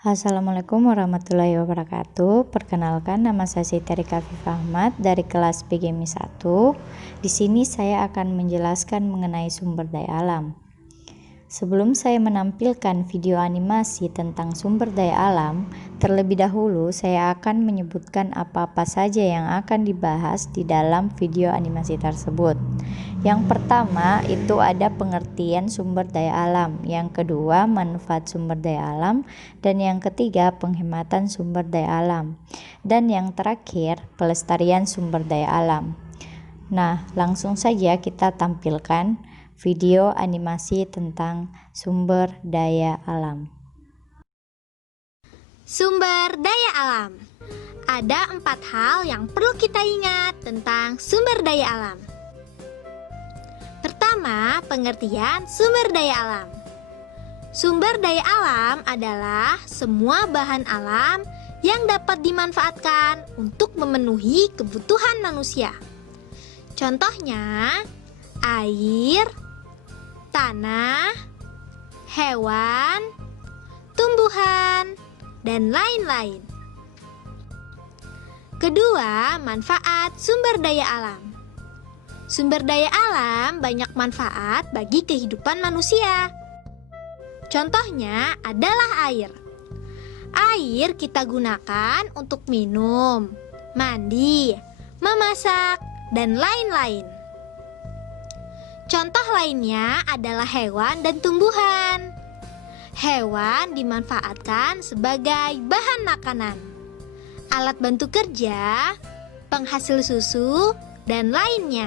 Assalamualaikum warahmatullahi wabarakatuh. Perkenalkan, nama saya Siti Rika Afifah Ahmad dari kelas PGMI 1. Di sini saya akan menjelaskan mengenai sumber daya alam. Sebelum saya menampilkan video animasi tentang sumber daya alam, terlebih dahulu saya akan menyebutkan apa-apa saja yang akan dibahas di dalam video animasi tersebut. Yang pertama itu ada pengertian sumber daya alam, yang kedua manfaat sumber daya alam, dan yang ketiga penghematan sumber daya alam, dan yang terakhir pelestarian sumber daya alam. Nah, langsung saja kita tampilkan video animasi tentang sumber daya alam. Sumber daya alam. Ada 4 hal yang perlu kita ingat tentang sumber daya alam. Pertama, pengertian sumber daya alam. Sumber daya alam adalah semua bahan alam yang dapat dimanfaatkan untuk memenuhi kebutuhan manusia. Contohnya, air, tanah, hewan, tumbuhan, dan lain-lain. Kedua, manfaat sumber daya alam. Sumber daya alam banyak manfaat bagi kehidupan manusia. Contohnya adalah air. Air kita gunakan untuk minum, mandi, memasak, dan lain-lain. Contoh lainnya adalah hewan dan tumbuhan. Hewan dimanfaatkan sebagai bahan makanan, alat bantu kerja, penghasil susu, dan lainnya.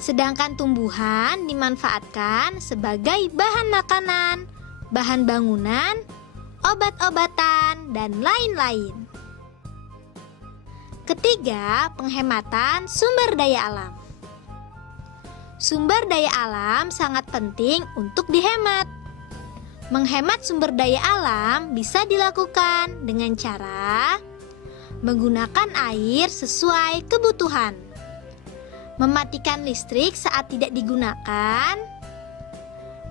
Sedangkan tumbuhan dimanfaatkan sebagai bahan makanan, bahan bangunan, obat-obatan, dan lain-lain. Ketiga, penghematan sumber daya alam. Sumber daya alam sangat penting untuk dihemat. Menghemat sumber daya alam bisa dilakukan dengan cara menggunakan air sesuai kebutuhan, mematikan listrik saat tidak digunakan,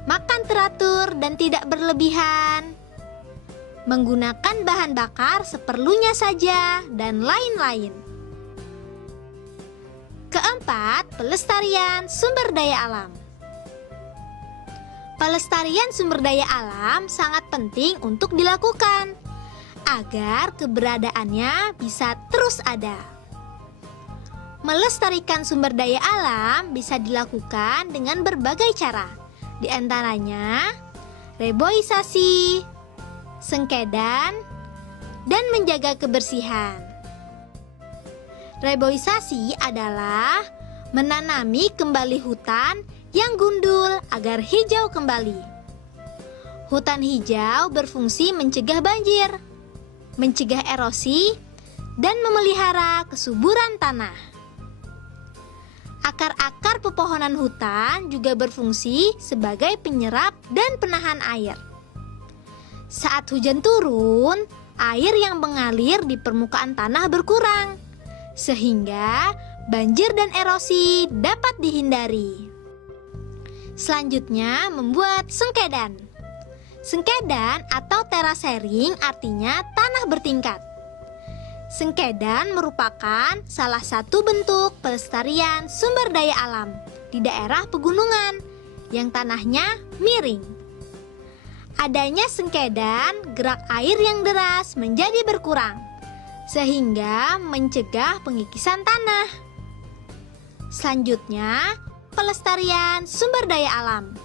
makan teratur dan tidak berlebihan, menggunakan bahan bakar seperlunya saja, dan lain-lain. Keempat, pelestarian sumber daya alam. Pelestarian sumber daya alam sangat penting untuk dilakukan agar keberadaannya bisa terus ada. Melestarikan sumber daya alam bisa dilakukan dengan berbagai cara, di antaranya reboisasi, sengkedan, dan menjaga kebersihan. Reboisasi adalah menanami kembali hutan yang gundul agar hijau kembali. Hutan hijau berfungsi mencegah banjir, mencegah erosi, dan memelihara kesuburan tanah. Akar-akar pepohonan hutan juga berfungsi sebagai penyerap dan penahan air. Saat hujan turun, air yang mengalir di permukaan tanah berkurang, sehingga banjir dan erosi dapat dihindari. Selanjutnya, membuat sengkedan. Sengkedan atau terasering artinya tanah bertingkat. Sengkedan merupakan salah satu bentuk pelestarian sumber daya alam di daerah pegunungan yang tanahnya miring. Adanya sengkedan, gerak air yang deras menjadi berkurang, sehingga mencegah pengikisan tanah. Selanjutnya, pelestarian sumber daya alam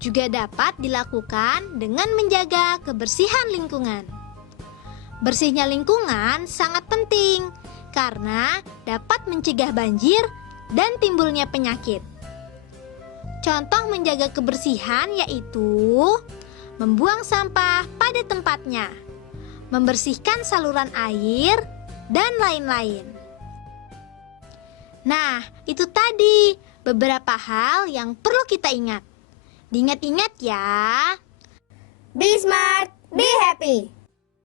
juga dapat dilakukan dengan menjaga kebersihan lingkungan. Bersihnya lingkungan sangat penting karena dapat mencegah banjir dan timbulnya penyakit. Contoh menjaga kebersihan yaitu membuang sampah pada tempatnya, membersihkan saluran air, dan lain-lain. Nah, itu tadi beberapa hal yang perlu kita ingat. Diingat-ingat ya. Be smart, be happy.